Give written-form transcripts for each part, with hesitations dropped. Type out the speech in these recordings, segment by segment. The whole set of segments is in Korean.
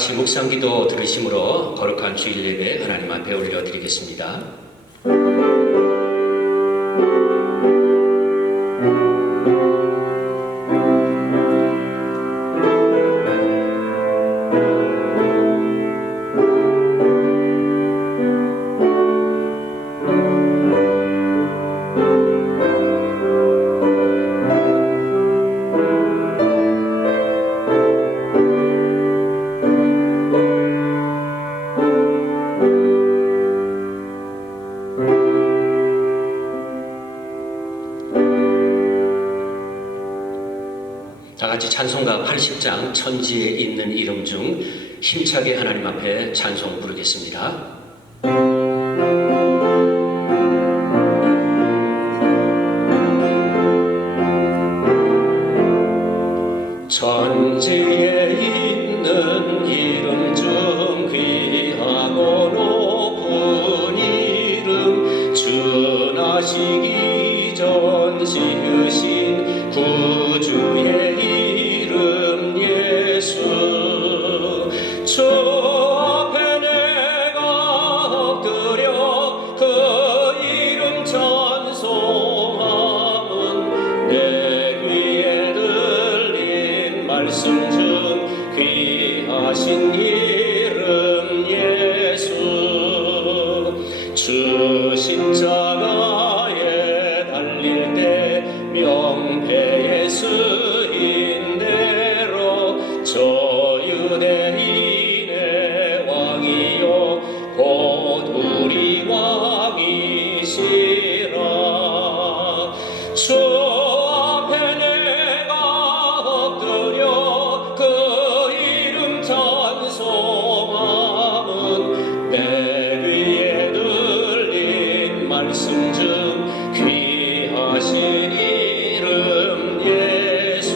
같이 묵상기도 들으심으로 거룩한 주일 예배 하나님 앞에 올려드리겠습니다. 다같이 찬송가 80장 천지에 있는 이름 중 힘차게 하나님 앞에 찬송 부르겠습니다. 천지에 있는 이름 중 귀하고 높은 이름 전하시기 전 지으신 구주의 이름 예수. 주 앞에 내가 엎드려 그 이름 찬송함은 내 귀에 들린 말씀 중 귀하신 이름 예수. 주 십자가에 달릴 때 명패에 쓰인 대로 저 유대인의 왕이요 곧 우리 왕이시라. 주 앞에 내가 엎드려 그 이름 찬송함은 내 귀에 들린 말씀 중 귀하신 이름 예수.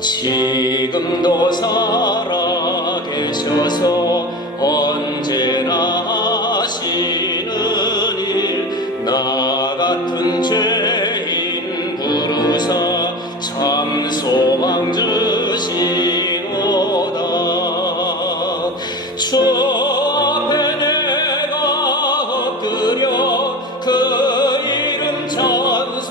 지금도 살아 계셔서 언제나 하시는 일, 나 같은 죄인 부르사 참 소망 주시노다. 주 앞에 내가 엎드려 그 이름 찬송함은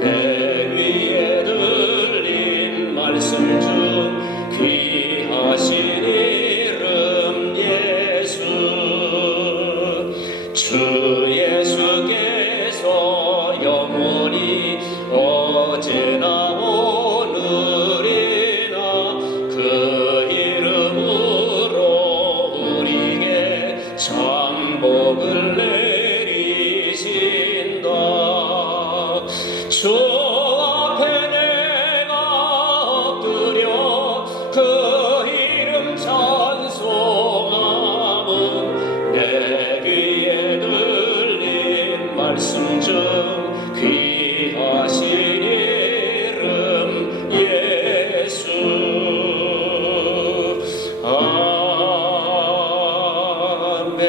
내 귀에 들린 말씀 중 귀하신 이름 예수. 주 예수께서 영원히 어제나 오늘이나 그 이름으로 우리에게 참 복을 내리신다. 주 앞에 내가 엎드려 그 이름 찬송함은 내 귀에 들린 말씀 중 귀하신 이름 예수. 아멘.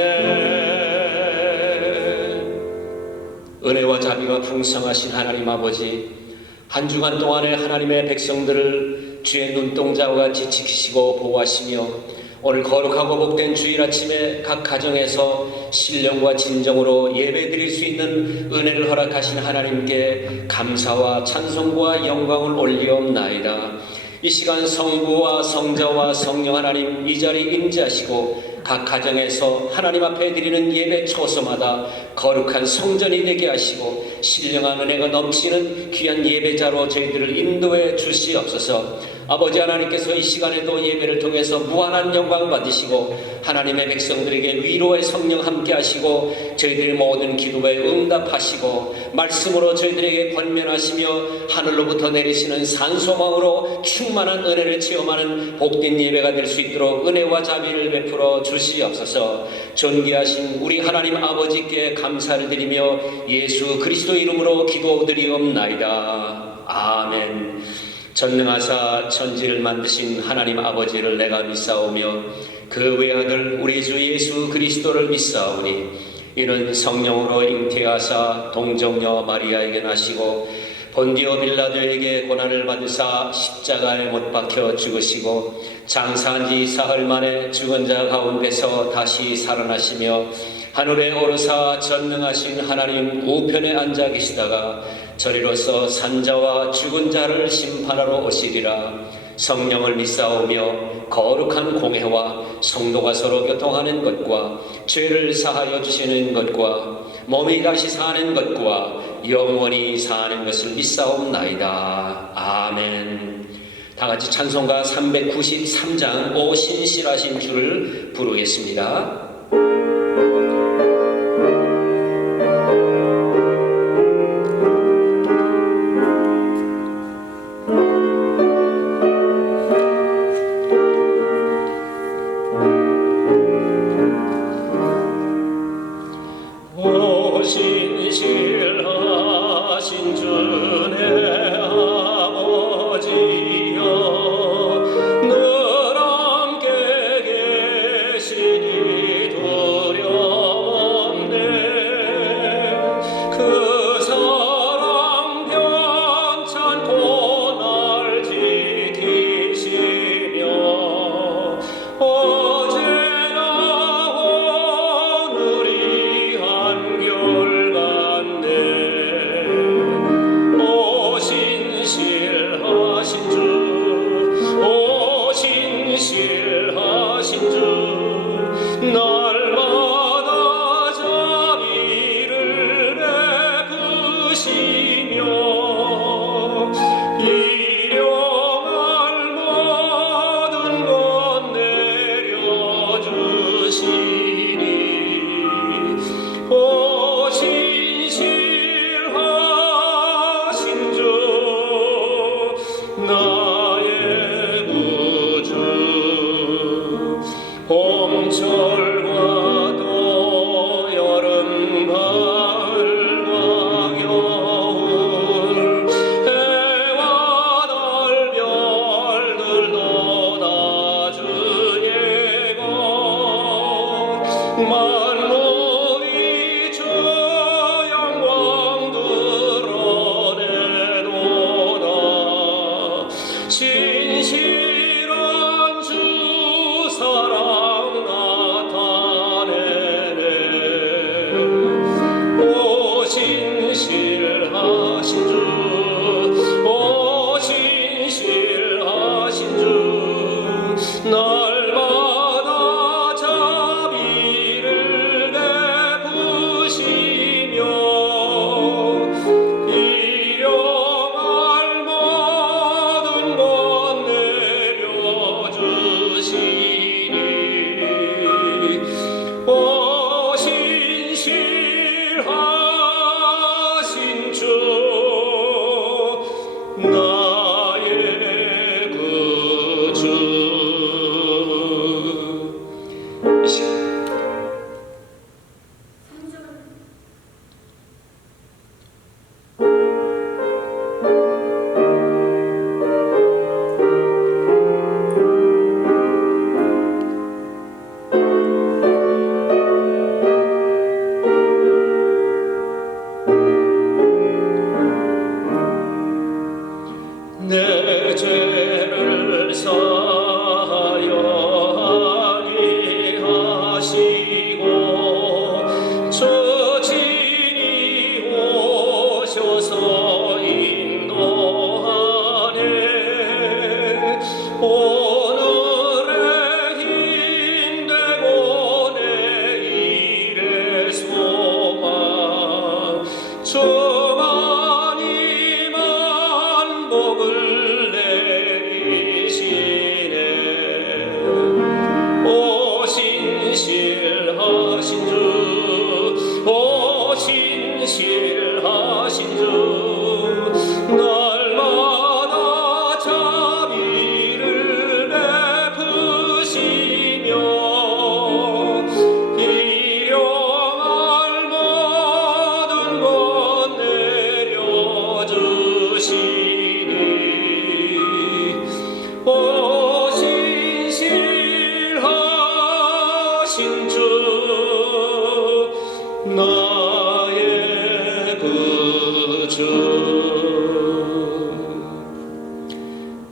은혜와 자비가 풍성하신 하나님 아버지, 한 주간 동안에 하나님의 백성들을 주의 눈동자와 같이 지키시고 보호하시며 오늘 거룩하고 복된 주일 아침에 각 가정에서 신령과 진정으로 예배드릴 수 있는 은혜를 허락하신 하나님께 감사와 찬송과 영광을 올리옵나이다. 이 시간 성부와 성자와 성령 하나님 이 자리에 임재하시고 각 가정에서 하나님 앞에 드리는 예배 초소마다 거룩한 성전이 되게 하시고 신령한 은혜가 넘치는 귀한 예배자로 저희들을 인도해 주시옵소서. 아버지 하나님께서 이 시간에도 예배를 통해서 무한한 영광을 받으시고 하나님의 백성들에게 위로의 성령 함께 하시고 저희들의 모든 기도에 응답하시고 말씀으로 저희들에게 권면하시며 하늘로부터 내리시는 산소망으로 충만한 은혜를 체험하는 복된 예배가 될 수 있도록 은혜와 자비를 베풀어 주시옵소서. 존귀하신 우리 하나님 아버지께 감사를 드리며 예수 그리스도 이름으로 기도드리옵나이다. 아멘. 전능하사 천지를 만드신 하나님 아버지를 내가 믿사오며 그 외아들 우리 주 예수 그리스도를 믿사오니 이는 성령으로 잉태하사 동정녀 마리아에게 나시고 본디오 빌라도에게 고난을 받으사 십자가에 못 박혀 죽으시고 장사한 지 사흘 만에 죽은 자 가운데서 다시 살아나시며 하늘에 오르사 전능하신 하나님 우편에 앉아 계시다가 저리로서 산자와 죽은 자를 심판하러 오시리라. 성령을 믿사오며 거룩한 공회와 성도가 서로 교통하는 것과 죄를 사하여 주시는 것과 몸이 다시 사는 것과 영원히 사는 것을 믿사옵나이다. 아멘. 다 같이 찬송가 393장 오 신실하신 주를 부르겠습니다. 신실하신 주 내 아버지여 늘 함께 계시니 두려움없네. 그 사랑 변찮고 날 지키시며 어제나 오늘이 한결같네. 오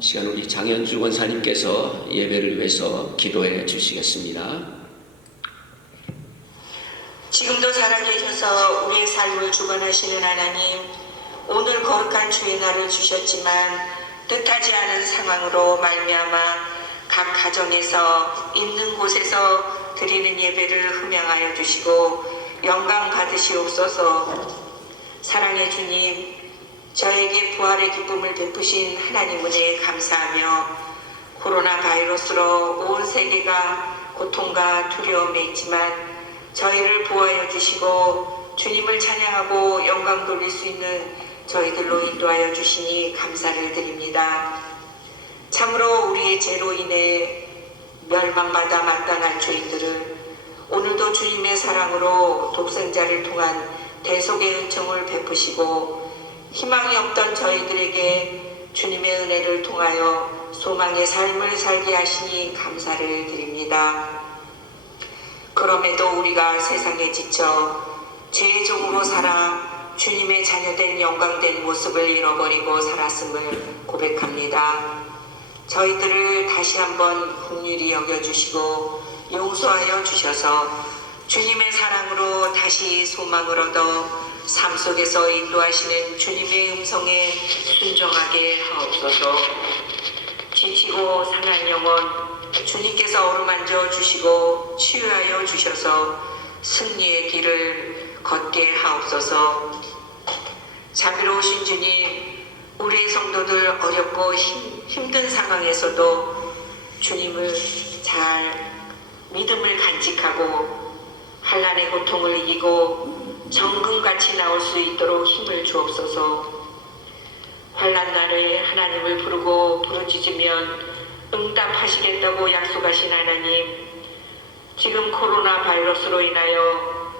시간 우리 장현주 권사님께서 예배를 위해서 기도해 주시겠습니다. 지금도 살아계셔서 우리의 삶을 주관하시는 하나님, 오늘 거룩한 주의 날을 주셨지만 뜻하지 않은 상황으로 말미암아 각 가정에서 있는 곳에서 드리는 예배를 흠양하여 주시고 영광 받으시옵소서. 사랑의 주님, 저에게 부활의 기쁨을 베푸신 하나님 은혜에 감사하며 코로나 바이러스로 온 세계가 고통과 두려움에 있지만 저희를 보호하여 주시고 주님을 찬양하고 영광 돌릴 수 있는 저희들로 인도하여 주시니 감사를 드립니다. 참으로 우리의 죄로 인해 멸망받아 마땅한 죄인들을 오늘도 주님의 사랑으로 독생자를 통한 대속의 은총을 베푸시고 희망이 없던 저희들에게 주님의 은혜를 통하여 소망의 삶을 살게 하시니 감사를 드립니다. 그럼에도 우리가 세상에 지쳐 죄의 종으로 살아 주님의 자녀된 영광된 모습을 잃어버리고 살았음을 고백합니다. 저희들을 다시 한번 긍휼히 여겨주시고 용서하여 주셔서 주님의 사랑으로 다시 소망을 얻어 삶 속에서 인도하시는 주님의 음성에 순종하게 하옵소서. 지치고 상한 영혼 주님께서 어루만져 주시고 치유하여 주셔서 승리의 길을 걷게 하옵소서. 자비로우신 주님, 우리의 성도들 어렵고 힘든 상황에서도 주님을 잘 믿음을 간직하고 환난의 고통을 이기고 정금같이 나올 수 있도록 힘을 주옵소서. 환난 날에 하나님을 부르고 부르짖으면 응답하시겠다고 약속하신 하나님, 지금 코로나 바이러스로 인하여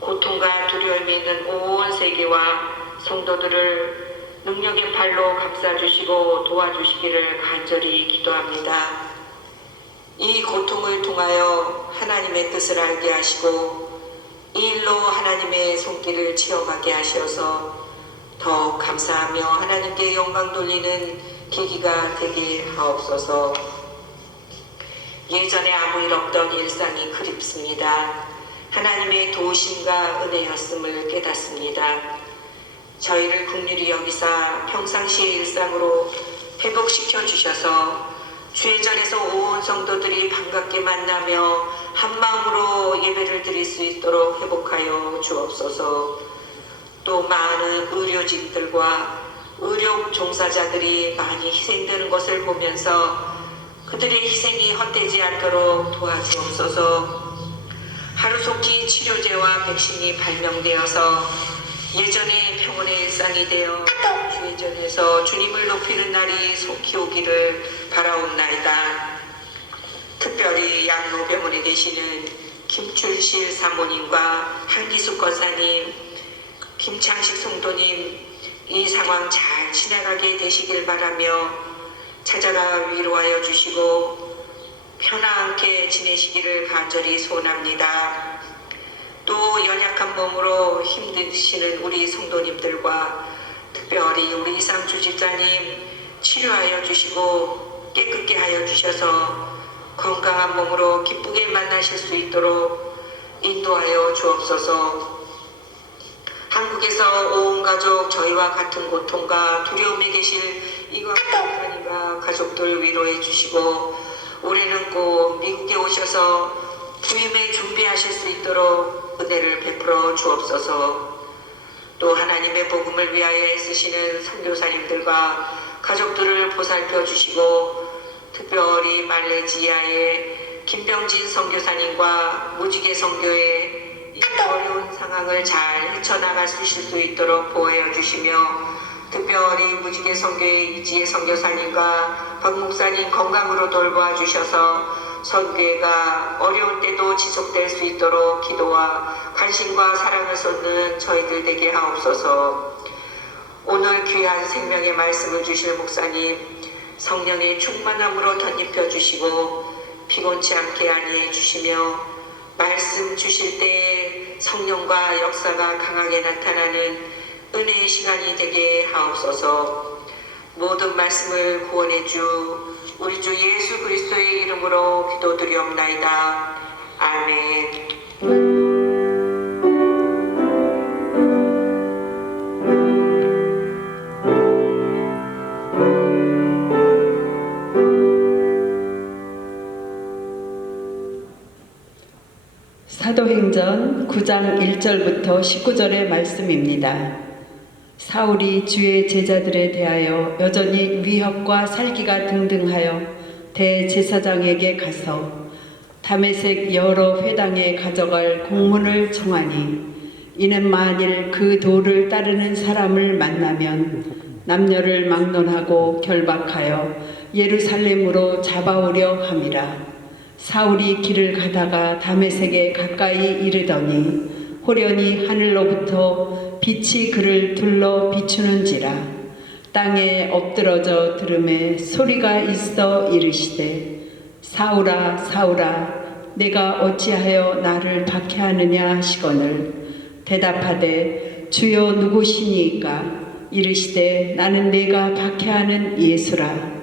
고통과 두려움이 있는 온 세계와 성도들을 능력의 팔로 감싸주시고 도와주시기를 간절히 기도합니다. 이 고통을 통하여 하나님의 뜻을 알게 하시고 이 일로 하나님의 손길을 채워가게 하셔서 더욱 감사하며 하나님께 영광 돌리는 계기가 되게 하옵소서. 예전에 아무 일 없던 일상이 그립습니다. 하나님의 도우심과 은혜였음을 깨닫습니다. 저희를 긍휼히 여기사 평상시의 일상으로 회복시켜 주셔서 주의절에서 온 성도들이 반갑게 만나며 한마음으로 예배를 드릴 수 있도록 회복하여 주옵소서. 또 많은 의료진들과 의료 종사자들이 많이 희생되는 것을 보면서 그들의 희생이 헛되지 않도록 도와주옵소서. 하루속히 치료제와 백신이 발명되어서 예전의 평온의 일상이 되어 주의전에서 주님을 높이는 날이 속히 오기를 바라옵나이다. 특별히 양로병원에 계시는 김춘실 사모님과 한기숙 권사님, 김창식 성도님, 이 상황 잘 지나가게 되시길 바라며 찾아가 위로하여 주시고 편안하게 지내시기를 간절히 소원합니다. 또 연약한 몸으로 힘드시는 우리 성도님들과 특별히 우리 이상주 집사님 치료하여 주시고 깨끗게 하여 주셔서 건강한 몸으로 기쁘게 만나실 수 있도록 인도하여 주옵소서. 한국에서 온 가족 저희와 같은 고통과 두려움에 계실 이광 목사님과 가족들 위로해 주시고 올해는 꼭 미국에 오셔서 부임에 준비하실 수 있도록 은혜를 베풀어 주옵소서. 또 하나님의 복음을 위하여 애쓰시는 선교사님들과 가족들을 보살펴 주시고 특별히 말레이시아의 김병진 선교사님과 무지개 선교의 이 어려운 상황을 잘 헤쳐나갈 수 있도록 보호해 주시며 특별히 무지개 선교의 이지혜 선교사님과 박 목사님 건강으로 돌보아 주셔서 선교회가 어려울 때도 지속될 수 있도록 기도와 관심과 사랑을 쏟는 저희들 되게 하옵소서. 오늘 귀한 생명의 말씀을 주실 목사님 성령의 충만함으로 덧입혀 주시고 피곤치 않게 안위해 주시며 말씀 주실 때 성령과 역사가 강하게 나타나는 은혜의 시간이 되게 하옵소서. 모든 말씀을 구원해 주 우리 주 예수 그리스도의 이름으로 기도드리옵나이다. 아멘. 사도행전 9장 1절부터 19절의 말씀입니다. 사울이 주의 제자들에 대하여 여전히 위협과 살기가 등등하여 대제사장에게 가서 다메섹 여러 회당에 가져갈 공문을 청하니 이는 만일 그 도를 따르는 사람을 만나면 남녀를 막론하고 결박하여 예루살렘으로 잡아오려 함이라. 사울이 길을 가다가 다메섹에 가까이 이르더니 호련히 하늘로부터 빛이 그를 둘러 비추는지라. 땅에 엎드러져 들음에 소리가 있어 이르시되 사울아 사울아 내가 어찌하여 나를 박해하느냐 하시거늘 대답하되 주여 누구시니까 이르시되 나는 내가 박해하는 예수라.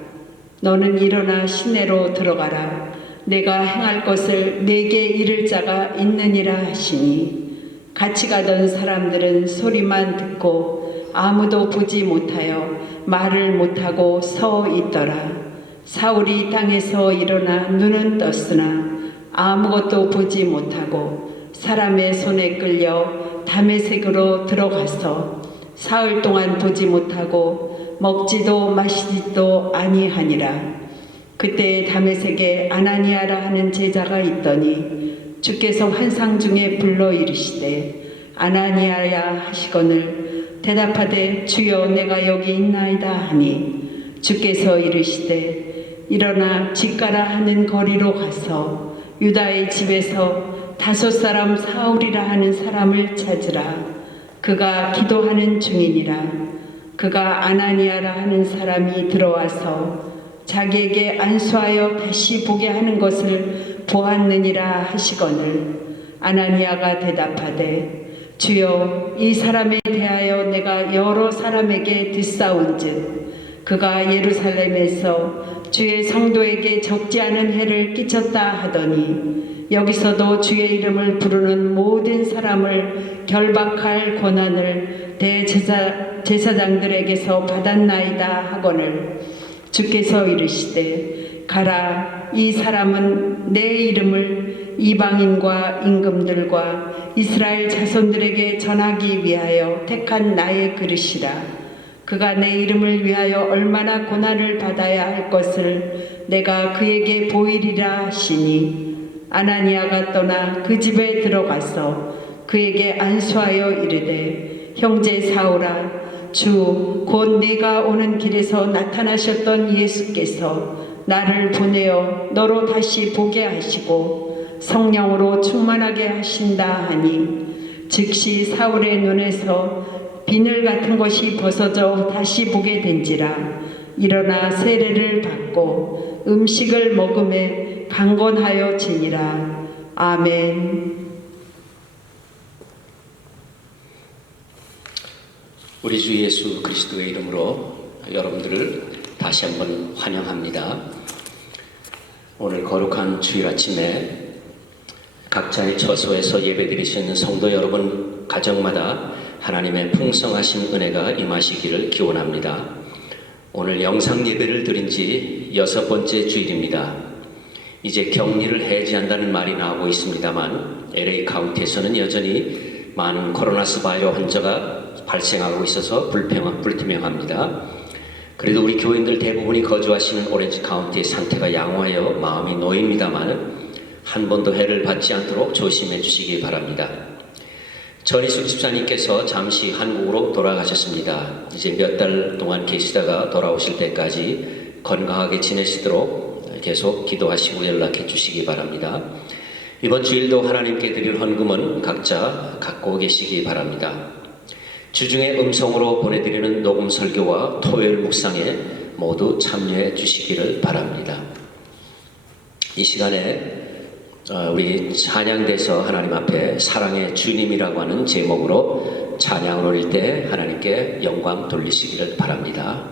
너는 일어나 시내로 들어가라. 내가 행할 것을 내게 이를 자가 있느니라 하시니 같이 가던 사람들은 소리만 듣고 아무도 보지 못하여 말을 못하고 서 있더라. 사울이 땅에서 일어나 눈은 떴으나 아무것도 보지 못하고 사람의 손에 끌려 다메섹으로 들어가서 사흘 동안 보지 못하고 먹지도 마시지도 아니하니라. 그때 다메섹에 아나니아라 하는 제자가 있더니 주께서 환상 중에 불러 이르시되 아나니아야 하시거늘 대답하되 주여 내가 여기 있나이다 하니 주께서 이르시되 일어나 집가라 하는 거리로 가서 유다의 집에서 5 사람 사울이라 하는 사람을 찾으라. 그가 기도하는 중이니라. 그가 아나니아라 하는 사람이 들어와서 자기에게 안수하여 다시 보게 하는 것을 보았느니라 하시거늘 아나니아가 대답하되 주여 이 사람에 대하여 내가 여러 사람에게 듣사온즉 그가 예루살렘에서 주의 성도에게 적지 않은 해를 끼쳤다 하더니 여기서도 주의 이름을 부르는 모든 사람을 결박할 권한을 대제사장들에게서 받았나이다 하거늘 주께서 이르시되 가라. 이 사람은 내 이름을 이방인과 임금들과 이스라엘 자손들에게 전하기 위하여 택한 나의 그릇이라. 그가 내 이름을 위하여 얼마나 고난을 받아야 할 것을 내가 그에게 보이리라 하시니 아나니아가 떠나 그 집에 들어가서 그에게 안수하여 이르되 형제 사울아 주 곧 네가 오는 길에서 나타나셨던 예수께서 나를 보내어 너로 다시 보게 하시고 성령으로 충만하게 하신다 하니 즉시 사울의 눈에서 비늘 같은 것이 벗어져 다시 보게 된지라. 일어나 세례를 받고 음식을 먹음에 강건하여 지니라. 아멘. 우리 주 예수 그리스도의 이름으로 여러분들을 다시 한번 환영합니다. 오늘 거룩한 주일 아침에 각자의 처소에서 예배드리시는 성도 여러분 가정마다 하나님의 풍성하신 은혜가 임하시기를 기원합니다. 오늘 영상 예배를 드린 지 6번째 주일입니다. 이제 격리를 해제한다는 말이 나오고 있습니다만 LA 카운티에서는 여전히 많은 코로나19 바이러스 환자가 발생하고 있어서 불투명합니다. 그래도 우리 교인들 대부분이 거주하시는 오렌지 카운티의 상태가 양호하여 마음이 놓입니다만 한 번도 해를 받지 않도록 조심해 주시기 바랍니다. 전희숙 집사님께서 잠시 한국으로 돌아가셨습니다. 이제 몇 달 동안 계시다가 돌아오실 때까지 건강하게 지내시도록 계속 기도하시고 연락해 주시기 바랍니다. 이번 주일도 하나님께 드릴 헌금은 각자 갖고 계시기 바랍니다. 주중에 음성으로 보내드리는 녹음 설교와 토요일 묵상에 모두 참여해 주시기를 바랍니다. 이 시간에 우리 찬양대에서 하나님 앞에 사랑의 주님이라고 하는 제목으로 찬양을 올릴 때 하나님께 영광 돌리시기를 바랍니다.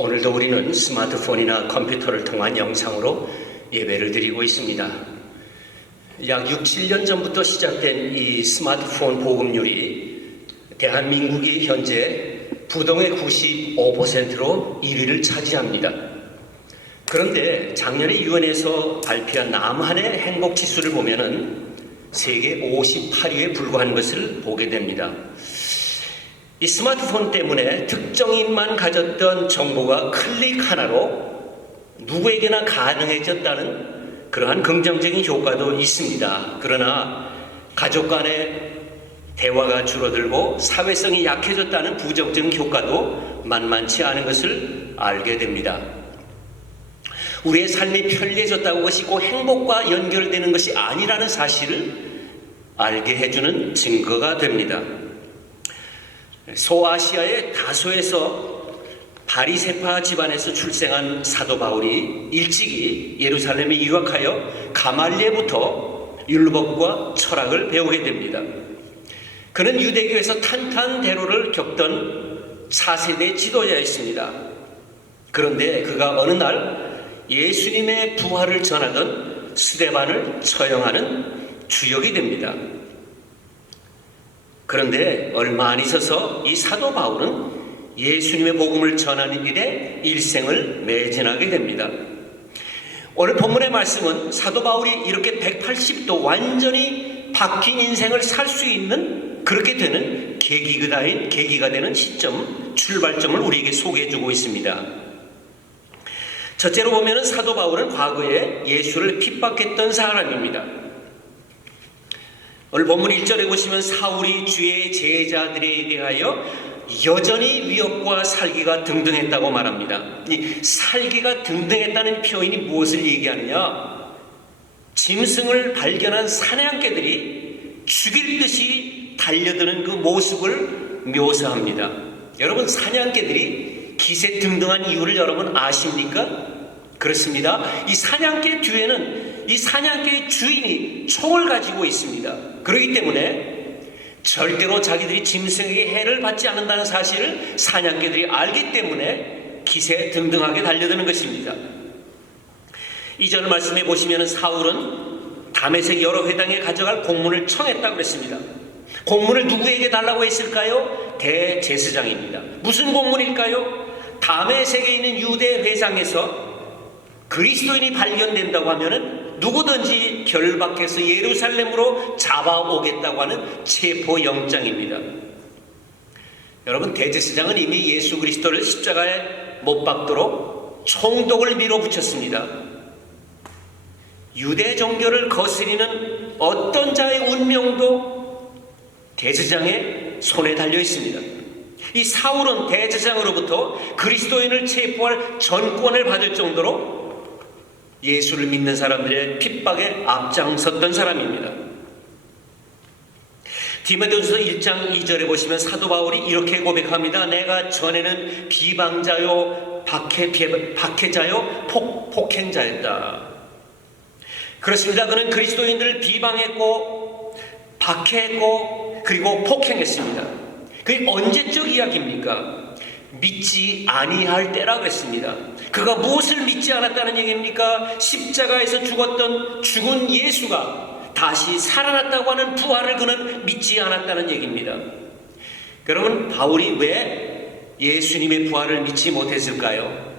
오늘도 우리는 스마트폰이나 컴퓨터를 통한 영상으로 예배를 드리고 있습니다. 약 6, 7년 전부터 시작된 이 스마트폰 보급률이 대한민국이 현재 부동의 95%로 1위를 차지합니다. 그런데 작년에 유엔에서 발표한 남한의 행복지수를 보면은 세계 58위에 불과한 것을 보게 됩니다. 이 스마트폰 때문에 특정인만 가졌던 정보가 클릭 하나로 누구에게나 가능해졌다는 그러한 긍정적인 효과도 있습니다. 그러나 가족 간의 대화가 줄어들고 사회성이 약해졌다는 부정적인 효과도 만만치 않은 것을 알게 됩니다. 우리의 삶이 편리해졌다고 것이 꼭 행복과 연결되는 것이 아니라는 사실을 알게 해주는 증거가 됩니다. 소아시아의 다소에서 바리새파 집안에서 출생한 사도 바울이 일찍이 예루살렘에 유학하여 가말리엘부터 율법과 철학을 배우게 됩니다. 그는 유대교에서 탄탄대로를 겪던 차세대 지도자였습니다. 그런데 그가 어느 날 예수님의 부활을 전하던 스데반을 처형하는 주역이 됩니다. 그런데 얼마 안 있어서 이 사도 바울은 예수님의 복음을 전하는 일에 일생을 매진하게 됩니다. 오늘 본문의 말씀은 사도 바울이 이렇게 180도 완전히 바뀐 인생을 살 수 있는 그렇게 되는 계기가 되는 시점, 출발점을 우리에게 소개해주고 있습니다. 첫째로 보면은 사도 바울은 과거에 예수를 핍박했던 사람입니다. 오늘 본문 1절에 보시면 사울이 주의 제자들에 대하여 여전히 위협과 살기가 등등했다고 말합니다. 이 살기가 등등했다는 표현이 무엇을 얘기하느냐? 짐승을 발견한 사냥개들이 죽일 듯이 달려드는 그 모습을 묘사합니다. 여러분, 사냥개들이 기세 등등한 이유를 여러분 아십니까? 그렇습니다. 이 사냥개 뒤에는 이 사냥개의 주인이 총을 가지고 있습니다. 그렇기 때문에 절대로 자기들이 짐승에게 해를 받지 않는다는 사실을 사냥개들이 알기 때문에 기세 등등하게 달려드는 것입니다. 이전 말씀에 보시면 사울은 다메섹 여러 회당에 가져갈 공문을 청했다고 그랬습니다. 공문을 누구에게 달라고 했을까요? 대제사장입니다. 무슨 공문일까요? 다메섹에 있는 유대 회당에서 그리스도인이 발견된다고 하면은 누구든지 결박해서 예루살렘으로 잡아오겠다고 하는 체포영장입니다. 여러분, 대제사장은 이미 예수 그리스도를 십자가에 못 박도록 총독을 밀어붙였습니다. 유대 종교를 거스리는 어떤 자의 운명도 대제사장의 손에 달려 있습니다. 이 사울은 대제사장으로부터 그리스도인을 체포할 전권을 받을 정도로 예수를 믿는 사람들의 핍박에 앞장섰던 사람입니다. 디모데전서 1장 2절에 보시면 사도 바울이 이렇게 고백합니다. 내가 전에는 비방자요 박해자요 폭행자였다. 그렇습니다. 그는 그리스도인들을 비방했고 박해했고 그리고 폭행했습니다. 그게 언제적 이야기입니까? 믿지 아니할 때라고 했습니다. 그가 무엇을 믿지 않았다는 얘기입니까? 십자가에서 죽은 예수가 다시 살아났다고 하는 부활을 그는 믿지 않았다는 얘기입니다. 여러분, 바울이 왜 예수님의 부활을 믿지 못했을까요?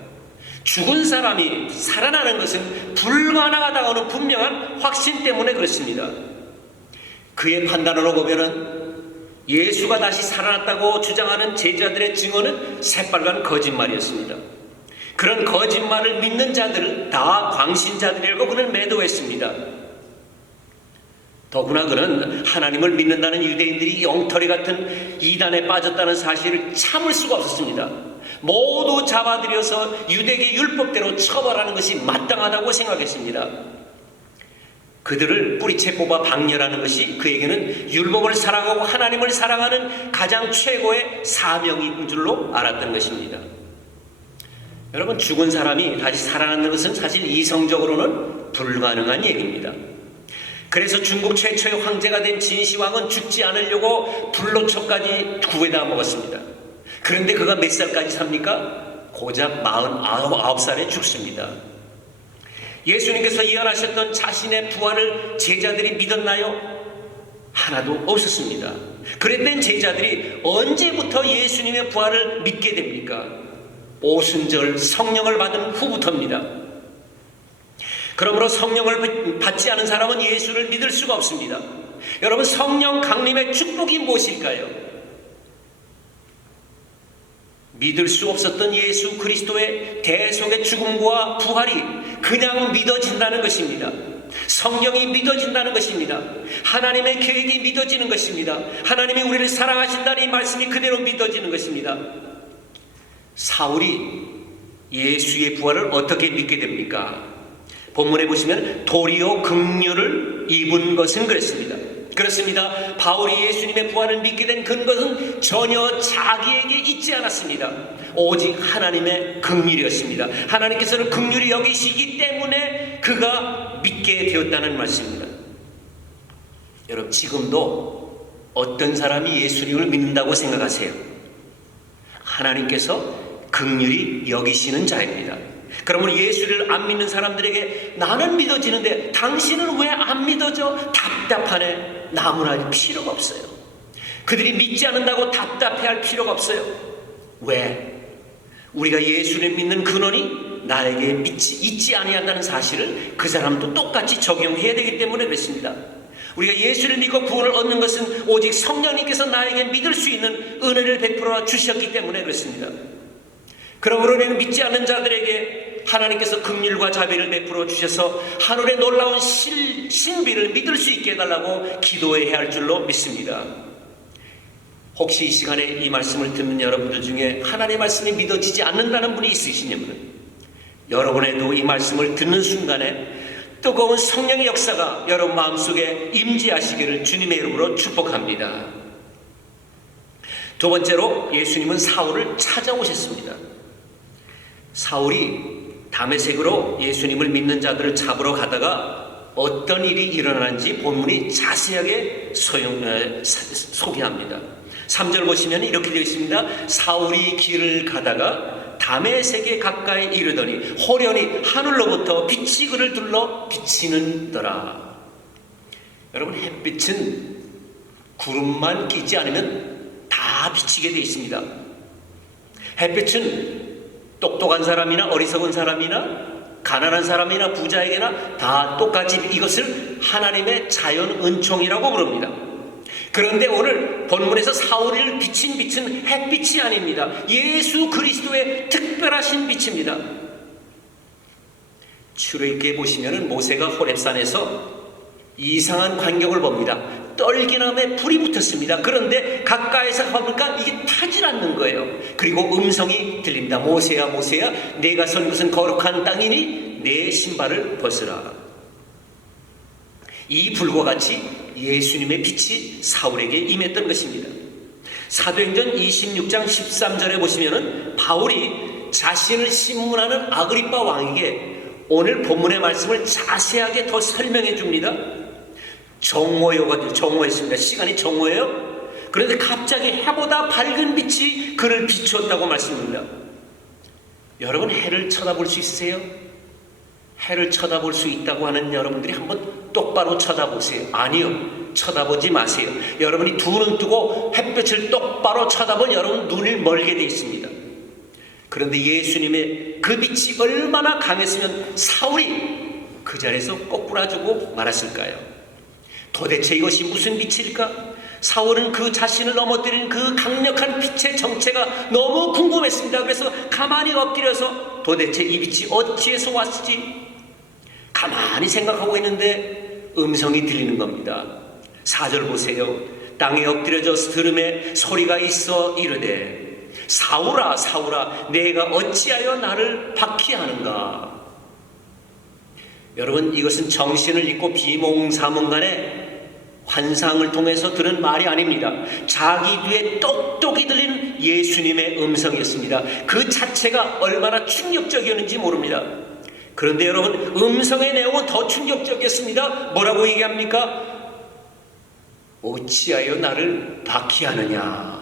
죽은 사람이 살아나는 것은 불가능하다고 하는 분명한 확신 때문에 그렇습니다. 그의 판단으로 보면은 예수가 다시 살아났다고 주장하는 제자들의 증언은 새빨간 거짓말이었습니다. 그런 거짓말을 믿는 자들을 다 광신자들이라고 그는 매도했습니다. 더구나 그는 하나님을 믿는다는 유대인들이 엉터리 같은 이단에 빠졌다는 사실을 참을 수가 없었습니다. 모두 잡아들여서 유대계 율법대로 처벌하는 것이 마땅하다고 생각했습니다. 그들을 뿌리채 뽑아 박멸하는 것이 그에게는 율법을 사랑하고 하나님을 사랑하는 가장 최고의 사명인 줄로 알았던 것입니다. 여러분, 죽은 사람이 다시 살아나는 것은 사실 이성적으로는 불가능한 얘기입니다. 그래서 중국 최초의 황제가 된 진시황은 죽지 않으려고 불로초까지 구에다 먹었습니다. 그런데 그가 몇 살까지 삽니까? 고작 49살에 죽습니다. 예수님께서 예언하셨던 자신의 부활을 제자들이 믿었나요? 하나도 없었습니다. 그랬던 제자들이 언제부터 예수님의 부활을 믿게 됩니까? 오순절 성령을 받은 후부터입니다. 그러므로 성령을 받지 않은 사람은 예수를 믿을 수가 없습니다. 여러분, 성령 강림의 축복이 무엇일까요? 믿을 수 없었던 예수 그리스도의 대속의 죽음과 부활이 그냥 믿어진다는 것입니다. 성경이 믿어진다는 것입니다. 하나님의 계획이 믿어지는 것입니다. 하나님이 우리를 사랑하신다는 이 말씀이 그대로 믿어지는 것입니다. 사울이 예수의 부활을 어떻게 믿게 됩니까? 본문에 보시면 도리어 긍휼을 입은 것은 그랬습니다. 그렇습니다. 바울이 예수님의 부활을 믿게 된 근거는 전혀 자기에게 있지 않았습니다. 오직 하나님의 긍휼이었습니다. 하나님께서는 긍휼히 여기시기 때문에 그가 믿게 되었다는 말씀입니다. 여러분, 지금도 어떤 사람이 예수님을 믿는다고 생각하세요? 하나님께서 긍휼히 여기시는 자입니다. 그러므로 예수를 안 믿는 사람들에게 나는 믿어지는데 당신은 왜 안 믿어져? 답답하네. 나무랄 필요가 없어요. 그들이 믿지 않는다고 답답해할 필요가 없어요. 왜? 우리가 예수를 믿는 근원이 나에게 있지 아니한다는 사실을 그 사람도 똑같이 적용해야 되기 때문에 그렇습니다. 우리가 예수를 믿고 구원을 얻는 것은 오직 성령님께서 나에게 믿을 수 있는 은혜를 베풀어 주셨기 때문에 그렇습니다. 그러므로 우리는 믿지 않는 자들에게 하나님께서 긍휼과 자비를 베풀어 주셔서 하늘의 놀라운 신비를 믿을 수 있게 해달라고 기도해야 할 줄로 믿습니다. 혹시 이 시간에 이 말씀을 듣는 여러분들 중에 하나님의 말씀이 믿어지지 않는다는 분이 있으시냐면, 여러분에도 이 말씀을 듣는 순간에 뜨거운 성령의 역사가 여러분 마음속에 임재하시기를 주님의 이름으로 축복합니다. 두 번째로, 예수님은 사울을 찾아오셨습니다. 사울이 다메섹으로 예수님을 믿는 자들을 잡으러 가다가 어떤 일이 일어나는지 본문이 자세하게 소개합니다. 3절 보시면 이렇게 되어 있습니다. 사울이 길을 가다가 다메섹에 가까이 이르더니 호련히 하늘로부터 빛이 그를 둘러 비치는더라. 여러분, 햇빛은 구름만 끼지 않으면 다 비치게 되어 있습니다. 햇빛은 똑똑한 사람이나 어리석은 사람이나 가난한 사람이나 부자에게나 다 똑같이 이것을 하나님의 자연 은총이라고 부릅니다. 그런데 오늘 본문에서 사울을 비친 빛은 햇빛이 아닙니다. 예수 그리스도의 특별하신 빛입니다. 출애굽기에 보시면 모세가 호렙산에서 이상한 광경을 봅니다. 떨기나무에 불이 붙었습니다. 그런데 가까이서 가보니까 이게 타질 않는 거예요. 그리고 음성이 들립니다. 모세야 모세야, 내가 선 곳은 거룩한 땅이니 내 신발을 벗으라. 이 불과 같이 예수님의 빛이 사울에게 임했던 것입니다. 사도행전 26장 13절에 보시면은 바울이 자신을 신문하는 아그리빠 왕에게 오늘 본문의 말씀을 자세하게 더 설명해 줍니다. 정오했습니다. 시간이 정오예요. 그런데 갑자기 해보다 밝은 빛이 그를 비추었다고 말씀합니다. 여러분, 해를 쳐다볼 수 있으세요? 해를 쳐다볼 수 있다고 하는 여러분들이 한번 똑바로 쳐다보세요. 아니요, 쳐다보지 마세요. 여러분이 두 눈 뜨고 햇빛을 똑바로 쳐다본 여러분 눈을 멀게 되어 있습니다. 그런데 예수님의 그 빛이 얼마나 강했으면 사울이 그 자리에서 꼬꾸라지고 말았을까요? 도대체 이것이 무슨 빛일까? 사울은 그 자신을 넘어뜨리는 그 강력한 빛의 정체가 너무 궁금했습니다. 그래서 가만히 엎드려서 도대체 이 빛이 어찌에서 왔지? 가만히 생각하고 있는데 음성이 들리는 겁니다. 4절 보세요. 땅에 엎드려져 들음에 소리가 있어 이르되 사울아 사울아, 내가 어찌하여 나를 박해하는가? 여러분, 이것은 정신을 잃고 비몽사몽간에 환상을 통해서 들은 말이 아닙니다. 자기 귀에 똑똑히 들리는 예수님의 음성이었습니다. 그 자체가 얼마나 충격적이었는지 모릅니다. 그런데 여러분, 음성의 내용은 더 충격적이었습니다. 뭐라고 얘기합니까? 어찌하여 나를 박해하느냐?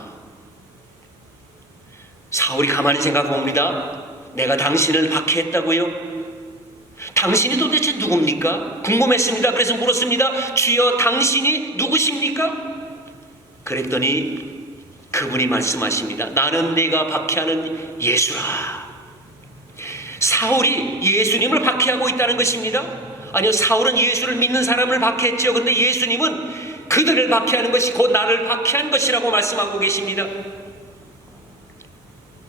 사울이 가만히 생각해봅니다. 내가 당신을 박해했다고요? 당신이 도대체 누굽니까? 궁금했습니다. 그래서 물었습니다. 주여, 당신이 누구십니까? 그랬더니 그분이 말씀하십니다. 나는 내가 박해하는 예수라. 사울이 예수님을 박해하고 있다는 것입니다. 아니요, 사울은 예수를 믿는 사람을 박해했죠. 근데 예수님은 그들을 박해하는 것이 곧 나를 박해한 것이라고 말씀하고 계십니다.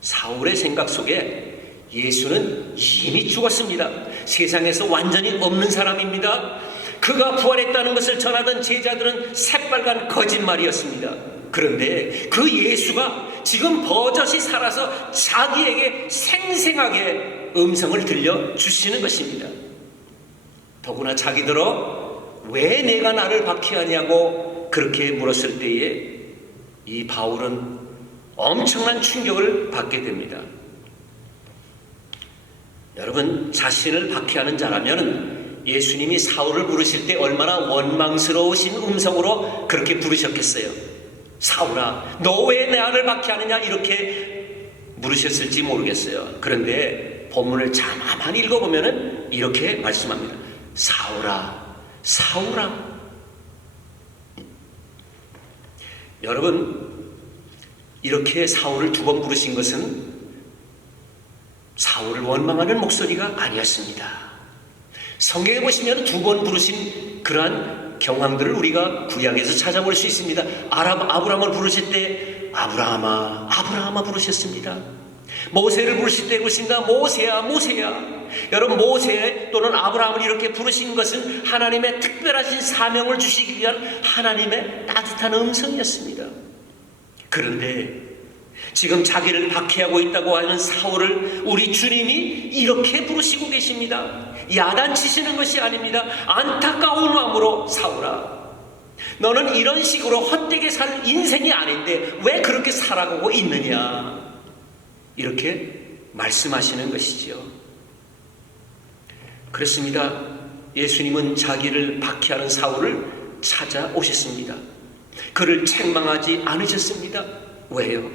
사울의 생각 속에 예수는 이미 죽었습니다. 세상에서 완전히 없는 사람입니다. 그가 부활했다는 것을 전하던 제자들은 새빨간 거짓말이었습니다. 그런데 그 예수가 지금 버젓이 살아서 자기에게 생생하게 음성을 들려주시는 것입니다. 더구나 자기들어 왜 내가 나를 박해하냐고 그렇게 물었을 때에 이 바울은 엄청난 충격을 받게 됩니다. 여러분, 자신을 박해하는 자라면 예수님이 사울을 부르실 때 얼마나 원망스러우신 음성으로 그렇게 부르셨겠어요. 사울아, 너 왜 나를 박해하느냐? 이렇게 물으셨을지 모르겠어요. 그런데 본문을 가만히 읽어보면 이렇게 말씀합니다. 사울아, 사울아. 여러분, 이렇게 사울을 두 번 부르신 것은 사울을 원망하는 목소리가 아니었습니다. 성경에 보시면 두 번 부르신 그러한 경황들을 우리가 구약에서 찾아볼 수 있습니다. 아브라함을 부르실 때 아브라함아, 아브라함아 부르셨습니다. 모세를 부르실 때 그렇습니다. 모세야, 모세야. 여러분, 모세 또는 아브라함을 이렇게 부르신 것은 하나님의 특별하신 사명을 주시기 위한 하나님의 따뜻한 음성이었습니다. 그런데 지금 자기를 박해하고 있다고 하는 사울을 우리 주님이 이렇게 부르시고 계십니다. 야단치시는 것이 아닙니다. 안타까운 마음으로, 사울아, 너는 이런 식으로 헛되게 살 인생이 아닌데 왜 그렇게 살아가고 있느냐, 이렇게 말씀하시는 것이죠. 그렇습니다. 예수님은 자기를 박해하는 사울을 찾아오셨습니다. 그를 책망하지 않으셨습니다. 왜요?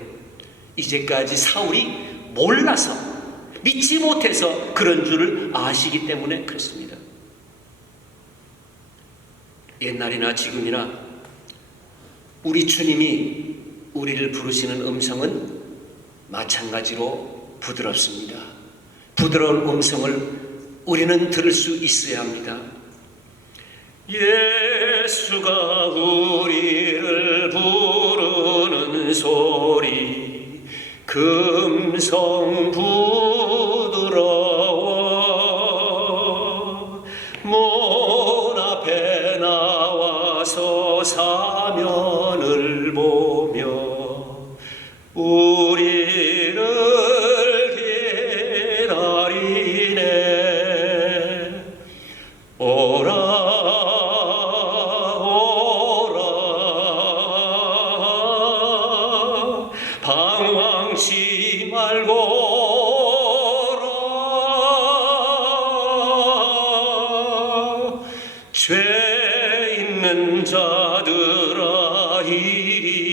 이제까지 사울이 몰라서, 믿지 못해서 그런 줄을 아시기 때문에 그렇습니다. 옛날이나 지금이나 우리 주님이 우리를 부르시는 음성은 마찬가지로 부드럽습니다. 부드러운 음성을 우리는 들을 수 있어야 합니다. 예수가 우리를 부르는 소리, 금성 부드러워, 문 앞에 나와서 사면을 보며 우리를 기다리네. 오라 오라, 방황치 말고 오라. 죄 있는 자들아 이리로라.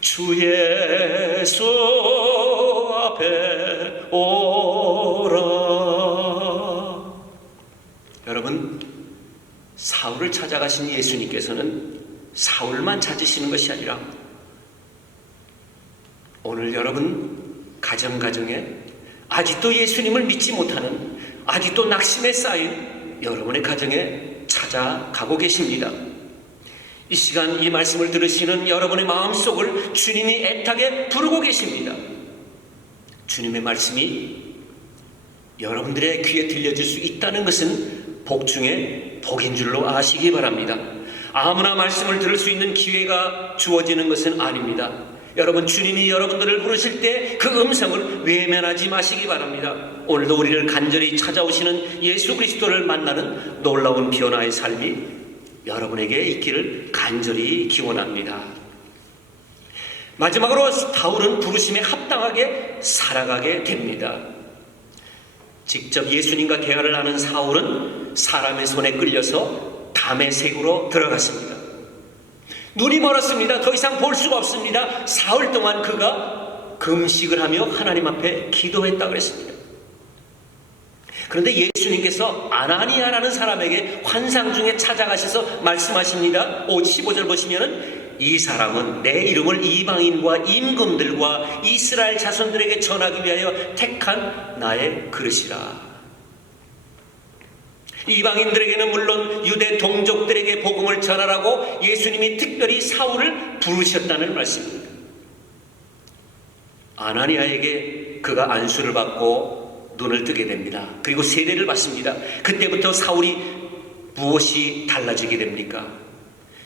주 예수 앞에 오라. 여러분, 사울을 찾아가신 예수님께서는 사울만 찾으시는 것이 아니라 오늘 여러분 가정에 아직도 예수님을 믿지 못하는, 아직도 낙심에 쌓인 여러분의 가정에 찾아가고 계십니다. 이 시간 이 말씀을 들으시는 여러분의 마음속을 주님이 애타게 부르고 계십니다. 주님의 말씀이 여러분들의 귀에 들려질 수 있다는 것은 복 중에 복인 줄로 아시기 바랍니다. 아무나 말씀을 들을 수 있는 기회가 주어지는 것은 아닙니다. 여러분, 주님이 여러분들을 부르실 때 그 음성을 외면하지 마시기 바랍니다. 오늘도 우리를 간절히 찾아오시는 예수 그리스도를 만나는 놀라운 변화의 삶이 여러분에게 있기를 간절히 기원합니다. 마지막으로 바울은 부르심에 합당하게 살아가게 됩니다. 직접 예수님과 대화를 하는 사울은 사람의 손에 끌려서 다메섹으로 들어갔습니다. 눈이 멀었습니다. 더 이상 볼 수가 없습니다. 사흘 동안 그가 금식을 하며 하나님 앞에 기도했다고 그랬습니다. 그런데 예수님께서 아나니아라는 사람에게 환상 중에 찾아가셔서 말씀하십니다. 15절 보시면은 이 사람은 내 이름을 이방인과 임금들과 이스라엘 자손들에게 전하기 위하여 택한 나의 그릇이라. 이방인들에게는 물론 유대 동족들에게 복음을 전하라고 예수님이 특별히 사울을 부르셨다는 말씀입니다. 아나니아에게 그가 안수를 받고 눈을 뜨게 됩니다. 그리고 세례를 받습니다. 그때부터 사울이 무엇이 달라지게 됩니까?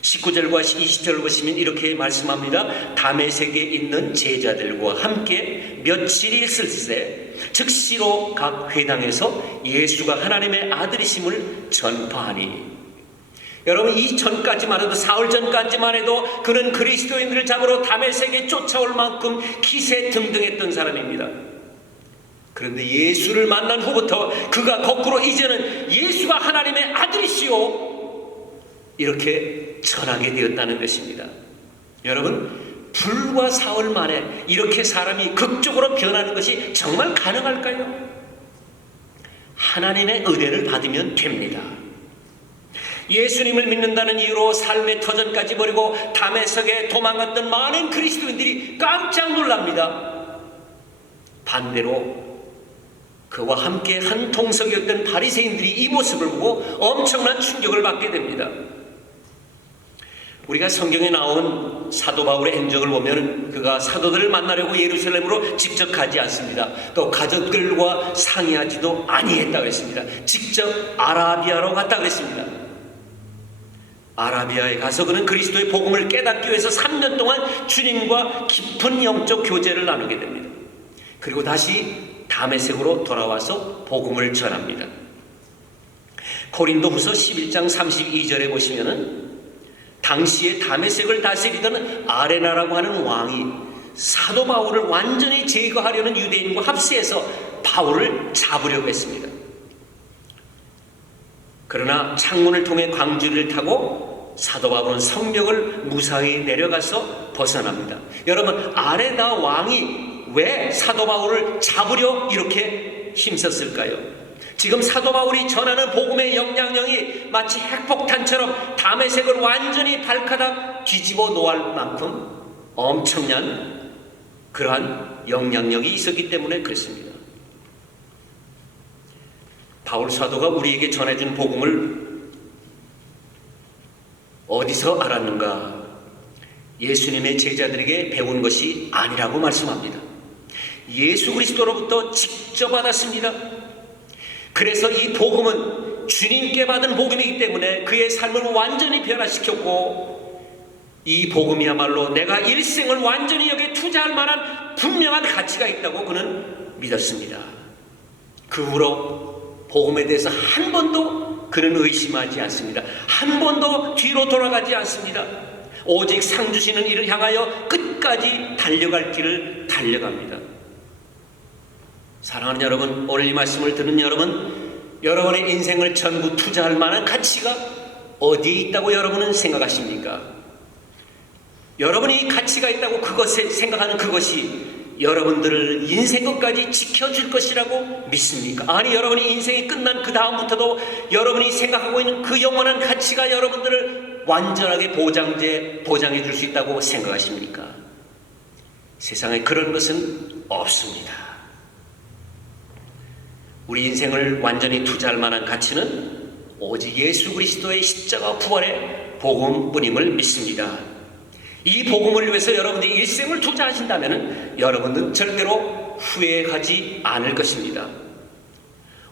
19절과 20절을 보시면 이렇게 말씀합니다. 다메섹에 있는 제자들과 함께 며칠 있을새 즉시로 각 회당에서 예수가 하나님의 아들이심을 전파하니. 여러분, 이 전까지만 해도, 사흘 전까지만 해도 그는 그리스도인들을 잡으러 다메섹에 쫓아올 만큼 기세등등했던 사람입니다. 그런데 예수를 만난 후부터 그가 거꾸로 이제는 예수가 하나님의 아들이시오 이렇게 전하게 되었다는 것입니다. 여러분, 불과 사흘 만에 이렇게 사람이 극적으로 변하는 것이 정말 가능할까요? 하나님의 은혜를 받으면 됩니다. 예수님을 믿는다는 이유로 삶의 터전까지 버리고 다메섹에 도망갔던 많은 그리스도인들이 깜짝 놀랍니다. 반대로 그와 함께 한 통속이었던 바리새인들이 이 모습을 보고 엄청난 충격을 받게 됩니다. 우리가 성경에 나온 사도 바울의 행적을 보면 그가 사도들을 만나려고 예루살렘으로 직접 가지 않습니다. 또 가족들과 상의하지도 아니했다고 했습니다. 직접 아라비아로 갔다고 했습니다. 아라비아에 가서 그는 그리스도의 복음을 깨닫기 위해서 3년 동안 주님과 깊은 영적 교제를 나누게 됩니다. 그리고 다시 다메섹으로 돌아와서 복음을 전합니다. 고린도후서 11장 32절에 보시면은 당시에 다메섹을 다스리던 아레나라고 하는 왕이 사도 바울을 완전히 제거하려는 유대인과 합세해서 바울을 잡으려고 했습니다. 그러나 창문을 통해 광주리를 타고 사도 바울은 성벽을 무사히 내려가서 벗어납니다. 여러분, 아레나 왕이 왜 사도 바울을 잡으려 이렇게 힘썼을까요? 지금 사도 바울이 전하는 복음의 영향력이 마치 핵폭탄처럼 다메섹을 완전히 발가닥 뒤집어 놓을 만큼 엄청난 그러한 영향력이 있었기 때문에 그렇습니다. 바울 사도가 우리에게 전해준 복음을 어디서 알았는가? 예수님의 제자들에게 배운 것이 아니라고 말씀합니다. 예수 그리스도로부터 직접 받았습니다. 그래서 이 복음은 주님께 받은 복음이기 때문에 그의 삶을 완전히 변화시켰고, 이 복음이야말로 내가 일생을 완전히 여기에 투자할 만한 분명한 가치가 있다고 그는 믿었습니다. 그 후로 복음에 대해서 한 번도 그는 의심하지 않습니다. 한 번도 뒤로 돌아가지 않습니다. 오직 상 주시는 이를 향하여 끝까지 달려갈 길을 달려갑니다. 사랑하는 여러분, 오늘 이 말씀을 듣는 여러분, 여러분의 인생을 전부 투자할 만한 가치가 어디에 있다고 여러분은 생각하십니까? 여러분이 가치가 있다고 그것에 생각하는 그것이 여러분들을 인생 끝까지 지켜줄 것이라고 믿습니까? 아니, 여러분이 인생이 끝난 그 다음부터도 여러분이 생각하고 있는 그 영원한 가치가 여러분들을 완전하게 보장해 줄 수 있다고 생각하십니까? 세상에 그런 것은 없습니다. 우리 인생을 완전히 투자할 만한 가치는 오직 예수 그리스도의 십자가 부활의 복음뿐임을 믿습니다. 이 복음을 위해서 여러분들이 일생을 투자하신다면 여러분은 절대로 후회하지 않을 것입니다.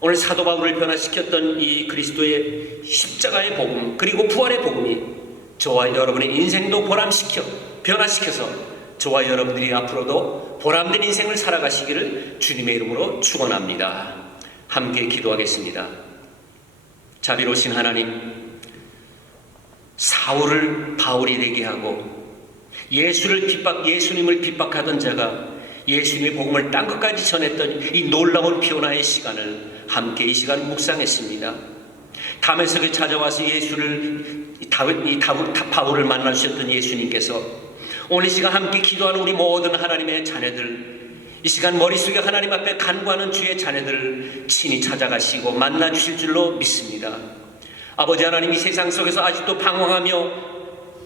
오늘 사도 바울을 변화시켰던 이 그리스도의 십자가의 복음, 그리고 부활의 복음이 저와 여러분의 인생도 변화시켜서 저와 여러분들이 앞으로도 보람된 인생을 살아가시기를 주님의 이름으로 축원합니다. 함께 기도하겠습니다. 자비로우신 하나님, 사울을 바울이 되게 하고 예수님을 핍박하던 자가 예수님의 복음을 땅끝까지 전했던 이 놀라운 변화의 시간을 함께 이 시간 묵상했습니다. 다메섹에 찾아와서 바울을 만나주셨던 예수님께서 오늘 이 시간 함께 기도하는 우리 모든 하나님의 자녀들, 이 시간 머릿속에 하나님 앞에 간구하는 주의 자녀들을 친히 찾아가시고 만나주실 줄로 믿습니다. 아버지 하나님, 이 세상 속에서 아직도 방황하며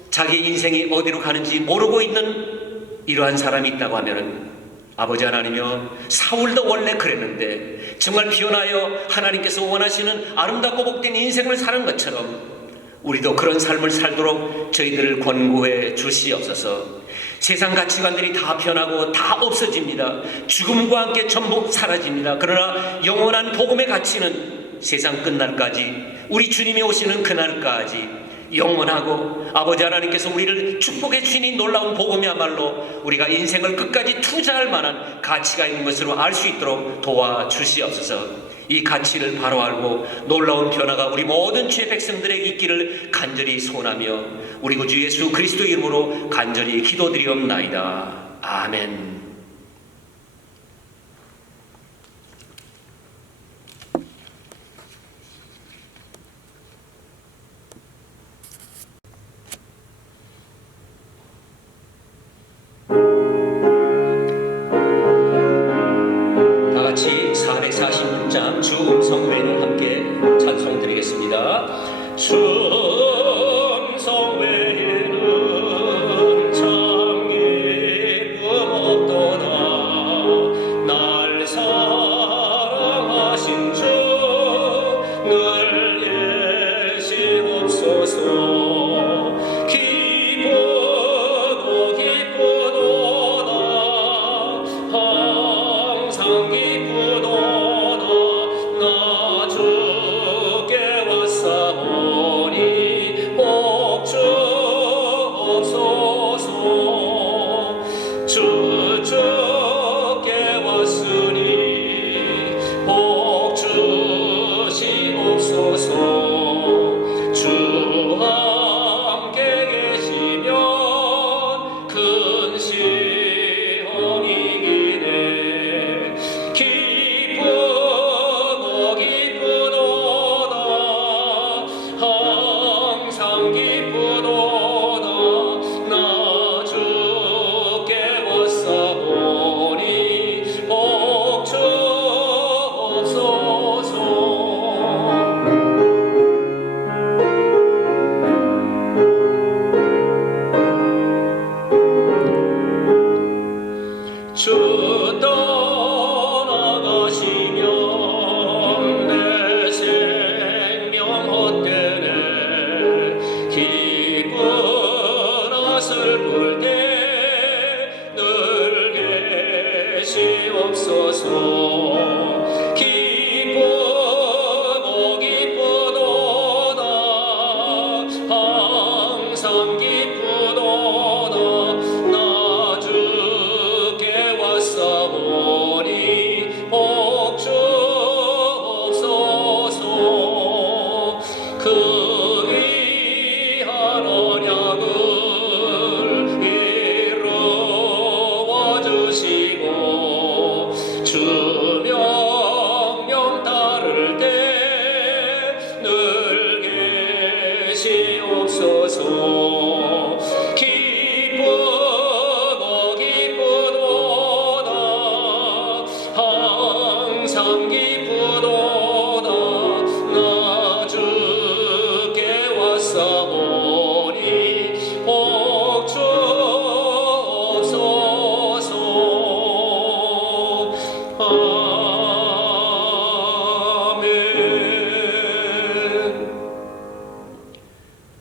자기 인생이 어디로 가는지 모르고 있는 이러한 사람이 있다고 하면, 아버지 하나님이여, 사울도 원래 그랬는데 정말 변하여 하나님께서 원하시는 아름답고 복된 인생을 사는 것처럼 우리도 그런 삶을 살도록 저희들을 권고해 주시옵소서. 세상 가치관들이 다 변하고 다 없어집니다. 죽음과 함께 전부 사라집니다. 그러나 영원한 복음의 가치는 세상 끝날까지, 우리 주님이 오시는 그날까지 영원하고, 아버지 하나님께서 우리를 축복해 주신 이 놀라운 복음이야말로 우리가 인생을 끝까지 투자할 만한 가치가 있는 것으로 알 수 있도록 도와주시옵소서. 이 가치를 바로 알고 놀라운 변화가 우리 모든 주의 백성들에게 있기를 간절히 소원하며 우리 구주 예수 그리스도 이름으로 간절히 기도드리옵나이다. 아멘. 다 같이 446장 주 음성 외를 함께 찬송 드리겠습니다. 주 음성 외에는 창의금 없던 항상 기쁘도다 나 주께 왔사오니 복 주옵소서. 주 떠나가시면 내 생명 헛되네. 기쁘나 슬플 때 늘 계시옵소서. 기쁘고 기쁘도다 항상 기쁘도다 나 주께 왔사오니 복 주옵소서. 그 귀한 언약을 이루어 주시고 주 명령 따를 때 늘 계시옵소서. 기쁘고 기쁘도다 항상 기쁘도다 나 주께 왔사오니 복 주옵소서. 아멘.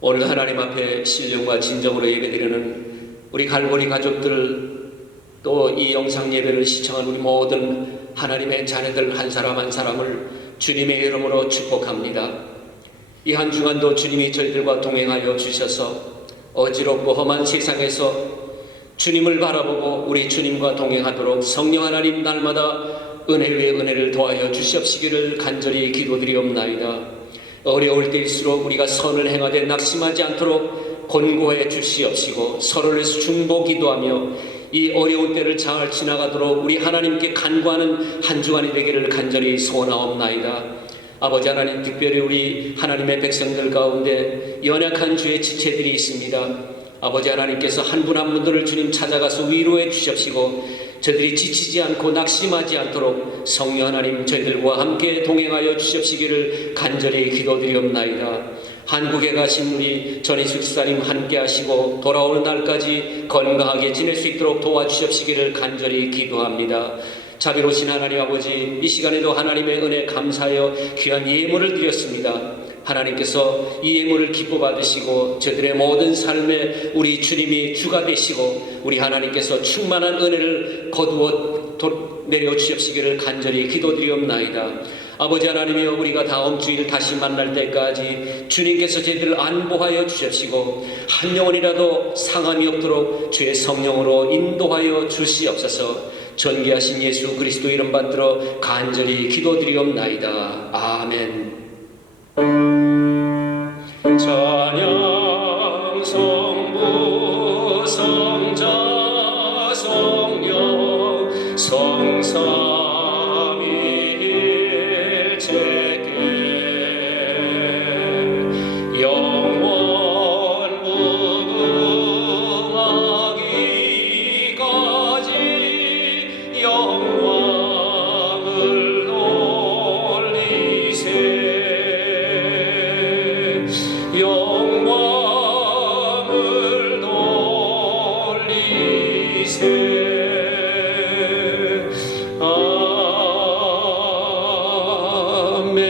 오늘 하나님 앞에 신령과 진정으로 예배드리는 우리 갈보리 가족들, 또 이 영상 예배를 시청한 우리 모든 하나님의 자녀들 한 사람 한 사람을 주님의 이름으로 축복합니다. 이 한 주간도 주님이 저희들과 동행하여 주셔서 어지럽고 험한 세상에서 주님을 바라보고 우리 주님과 동행하도록 성령 하나님 날마다 은혜 위에 은혜를 더하여 주시옵시기를 간절히 기도드리옵나이다. 어려울 때일수록 우리가 선을 행하되 낙심하지 않도록 권고해 주시옵시고 서로를 중보 기도하며 이 어려운 때를 잘 지나가도록 우리 하나님께 간구하는 한 주간이 되기를 간절히 소원하옵나이다. 아버지 하나님, 특별히 우리 하나님의 백성들 가운데 연약한 주의 지체들이 있습니다. 아버지 하나님께서 한 분 한 분들을 주님 찾아가서 위로해 주시옵시고 저들이 지치지 않고 낙심하지 않도록 성령 하나님 저희들과 함께 동행하여 주시옵시기를 간절히 기도드리옵나이다. 한국에 가신 우리 전희숙 집사님 함께 하시고 돌아오는 날까지 건강하게 지낼 수 있도록 도와주시옵시기를 간절히 기도합니다. 자비로우신 하나님 아버지, 이 시간에도 하나님의 은혜 감사하여 귀한 예물을 드렸습니다. 하나님께서 이 예물을 기뻐 받으시고 저들의 모든 삶에 우리 주님이 주가 되시고 우리 하나님께서 충만한 은혜를 거두어 내려주시옵시기를 간절히 기도드리옵나이다. 아버지 하나님이여, 우리가 다음 주일 다시 만날 때까지 주님께서 저희들을 안보하여 주십시고 한 영혼이라도 상함이 없도록 주의 성령으로 인도하여 주시옵소서. 전귀하신 예수 그리스도 이름 받들어 간절히 기도드리옵나이다. 아멘. 찬양 성부 성자 성령 성삼위일체께 영원 무궁하기까지 영광을 돌리세. 영광을 돌리세. 아멘.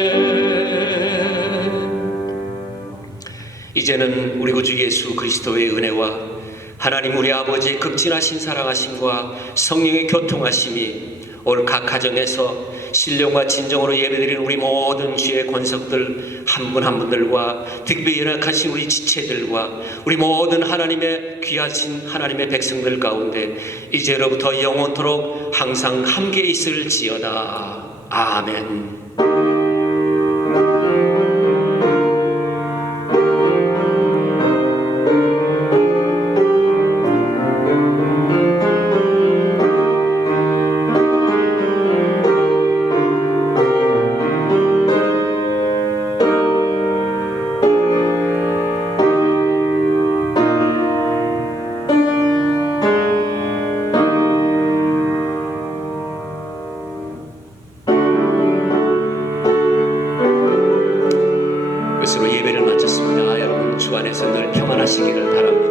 이제는 우리 구주 예수 그리스도의 은혜와 하나님 우리 아버지의 극진하신 사랑하심과 성령의 교통하심이 오늘 각 가정에서 신령과 진정으로 예배드리는 우리 모든 주의 권속들 한 분 한 분들과 특별히 연약하신 우리 지체들과 우리 모든 하나님의 귀하신 하나님의 백성들 가운데 이제로부터 영원토록 항상 함께 있을지어다. 아멘. 예배를 마쳤습니다. 여러분 주 안에서 늘 평안하시기를 바랍니다.